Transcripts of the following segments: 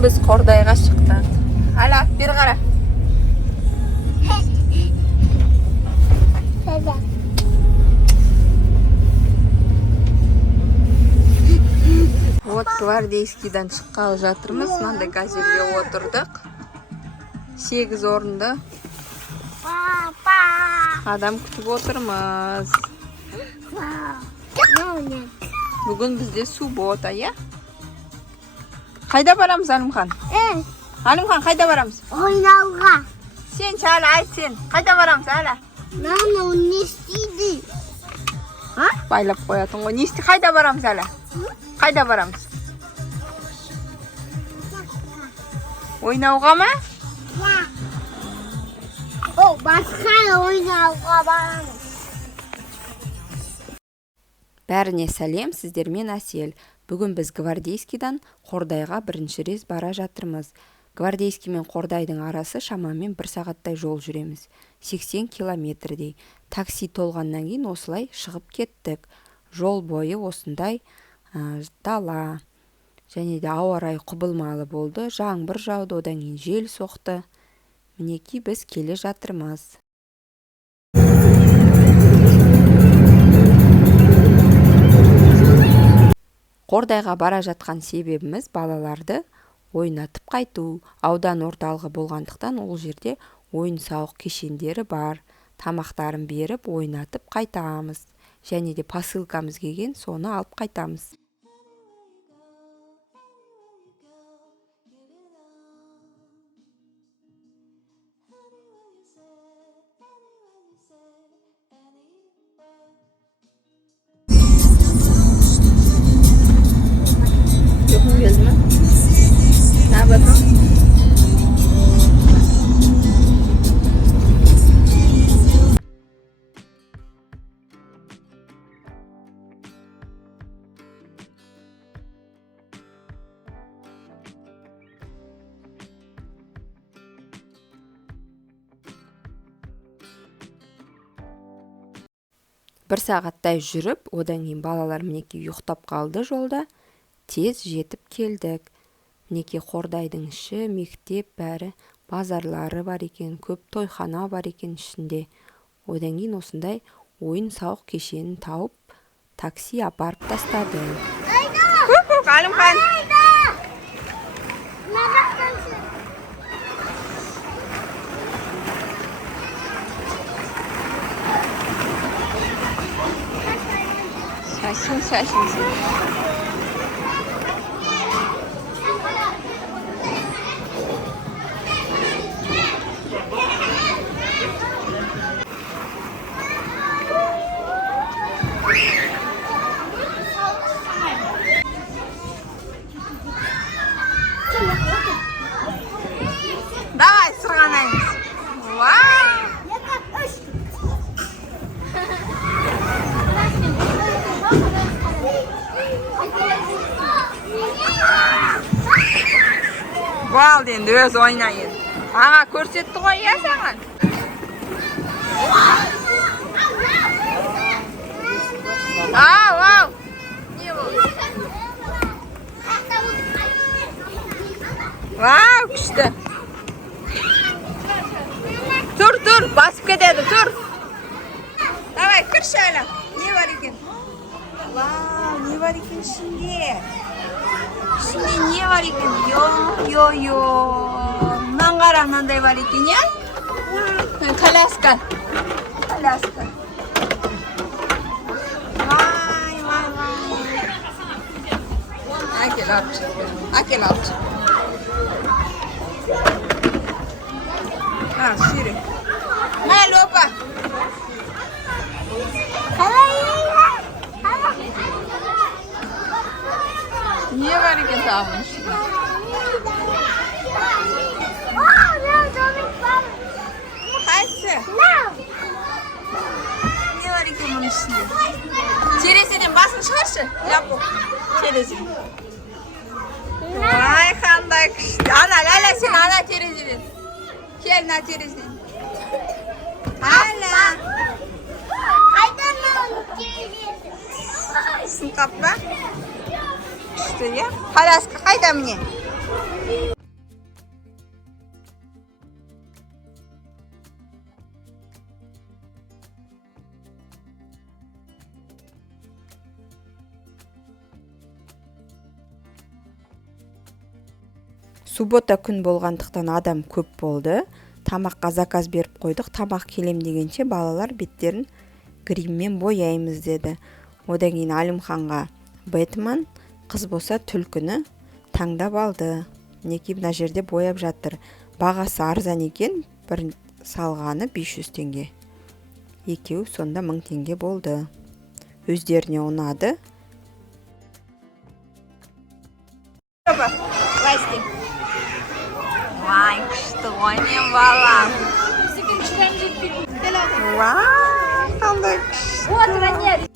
Бүгін біз Қордайға шықтық. Ала, бері қара. Вот Гвардейскийдан шыққалы жатырмыз. Мынандай газельге отырдық. 8 орынды адам күтіп отырмыз. Бүгін бізде суббота, я? Қайда барамыз, Алимхан? Алимхан, қайда барамыз? Ойнауға. Сен шәлі айт сен. Қайда барамыз, әлі? Мама, не істейді? Байлап қоятын ғой. Не істей? Қайда барамыз, әлі? Қайда барамыз? Ойнауға ма? О, басқа ойнауға барамыз. Бәріне сәлем, сіздермен Әсел. Бүгін біз Гвардейскийдан Қордайға бірінші рез бара жатырмыз. Гвардейский мен Қордайдың арасы шамамен 1 сағаттай жол жүреміз. 80 километрдей. Такси толғаннан кейін осылай шығып кеттік. Жол бойы осындай дала. Және де ауа райы құбылмалы болды. Жаңбыр жауды, одан кейін жел соқты. Мінекей біз келе жатырмыз. Қордайға бара жатқан себебіміз балаларды ойнатып қайту. Аудан орталығы болғандықтан ол жерде ойын-сауық кешендері бар. Тамақтарын беріп, ойнатып қайтамыз. Және де посылкамыз келген, соны алып қайтамыз. Бір сағаттай жүріп, одан кейін балалар мінекей ұйықтап қалды жолда. Тез жетіп келдік. Мінекей Қордайдың іші, мектеп бәрі, базарлары бар екен, көп тойхана бар екен ішінде. Одан кейін осындай ойын-сауық кешенін тауып, такси апарып тастады. Алимхан! Şaşın. Давай, сырғанаймыз. Ал енді өз ойнайын. Аға көрсетті ғой я саған. Ау. Не болды? Вау, күшті. Тұр, басып кетеді, тұр. Давай, кірші әлі. Не бар екен? Вау, не бар екен ішінде? Ішінде не бар екен? Йо. Мынан қара, мынандай бар екен, я? Коляска. Вай. Әкел алшы. Сүйрек. Мәл, опа. Не var екен тағын ішінде? Қайсы? Не var екен мұның ішінде? Терезеден басын шығаршы. Япу. Терезеден. Ай, қандай күшті. Ана, сен ана терезеден. Кел, на терезеден. Ана. Қайдан оны терезеден? Сынқап па? Күшті, я? Коляска қайда міне? Суббота күн болғандықтан адам көп болды. Тамаққа заказ беріп қойдық. Тамақ келем дегенше балалар беттерін гриммен бояймыз деді. Одан кейін Алимханға Бэтмен, қыз болса түлкіні таңдап алды. Мінекей мына жерде бояп жатыр. Бағасы арзан екен, бір салғаны 500 теңге. Екеуі сонда 1000 теңге болды. Өздеріне ұнады. Vay күшті ғой мен балам. Вау, қандай күшті.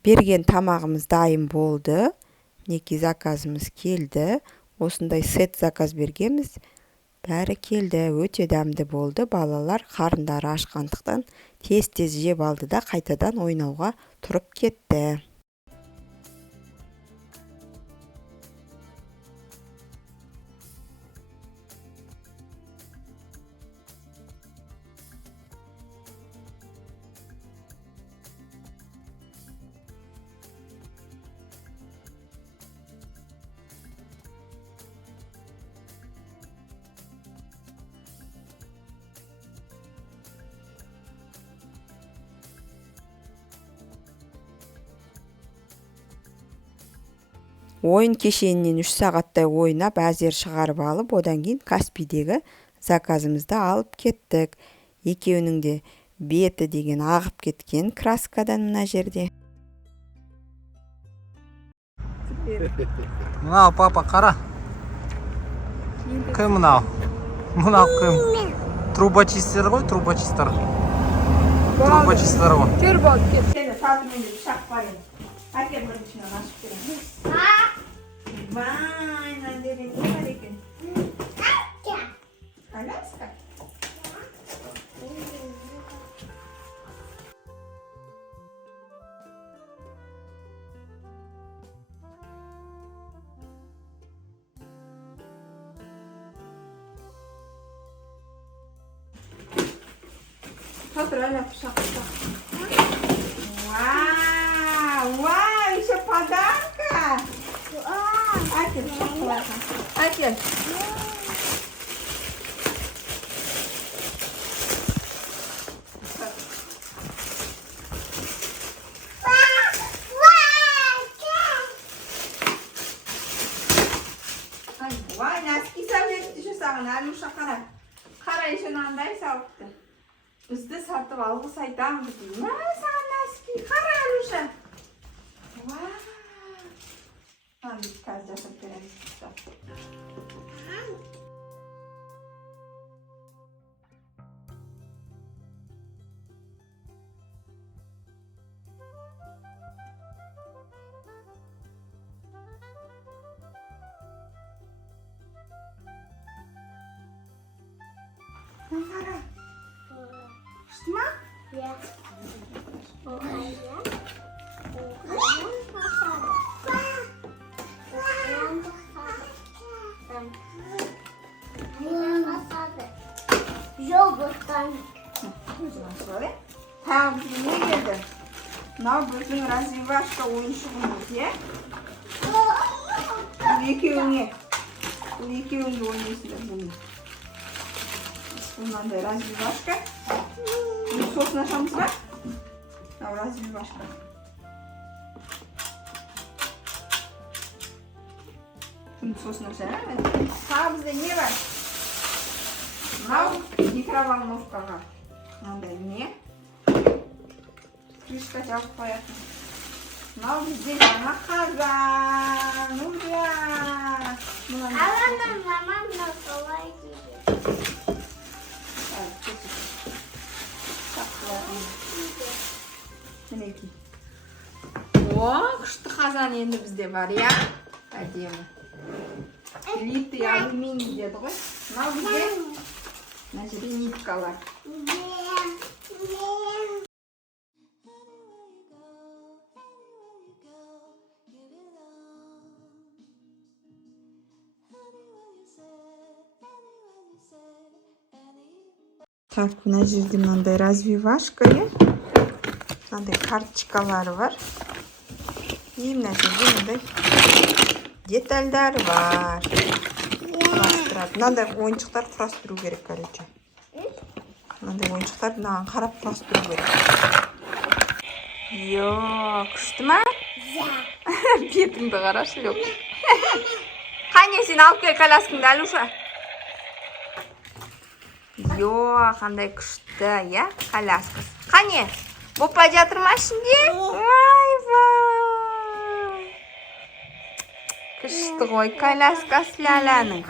Берген тамағымыз дайын болды. Мінекей заказымыз келді. Осындай сет заказ бергенбіз. Бәрі келді. Өте дәмді болды. Балалар қарындары ашқандықтан тез-тез жеп алды да қайтадан ойнауға тұрып кетті. Ойын кешенінен 3 сағаттай ойнап, әзер шығарып алып, одан кейін Каспийдегі заказымызды алып кеттік. Екеуінің де беті деген ағып кеткен краскадан мына жерде. Мынау папа қара. Кім мынау? Мынау кім? Трубочистер ғой, трубочистер. Трубочистер ғой. Көр болды, көр. Сені Фатымен де шақ бар еді. Әкем біріншінен ашып беремін. Вай, мынандай не бар екен? Коляска? Смотри, пшак. Вау, вау, еще подарка. Акель, Акель. Vay, носки сәулетті еще саған, Алюша қара. Қара еще мынандай салыпты. Бізді сатып алғыс айтамыз. Мә, саған носки. Қара, Алюша. Вау. Hadi қазір жасап береміз. Қара. Шықты ма? Иә. Тағы бізге не келді? Мынау біздің развивашка ойыншығымыз, е? Екеуіңе. Екеуіңді ойнайсыңдар бұны. Мынандай развивашка. Сосын ашамыз ба? Мынау развивашка. Сосын ашамыз. Тағы бізде не бар? Мынау микроволновкаға. Мынандай не? Крышка жауып қоятын. Мынау бізде жаңа қазан. Ура! Мама, Маған енді бізде бар, иә? Әдемі. Литый алюминий деді ғой. Мынау бізде мына жерде ниткалар. Так, мына жерде мынандай развивашка, иә? Мынандай карточкалары бар. И мына жерде мынандай детальдары бар. Мынандай ойыншықтар құрастыру керек, короче. Мынандай ойыншықтар мынаған қарап құрастыру керек. Йо, күшті ма? Бетіңді қарашы, Лёк. Қане, сен алып кел коляскаңды, Алюша. Йо, қандай күшті, иә, коляскасы. Қане, бопа жатыр ма ішінде? Ой-вай. Күшті ғой коляскасы Ляляның.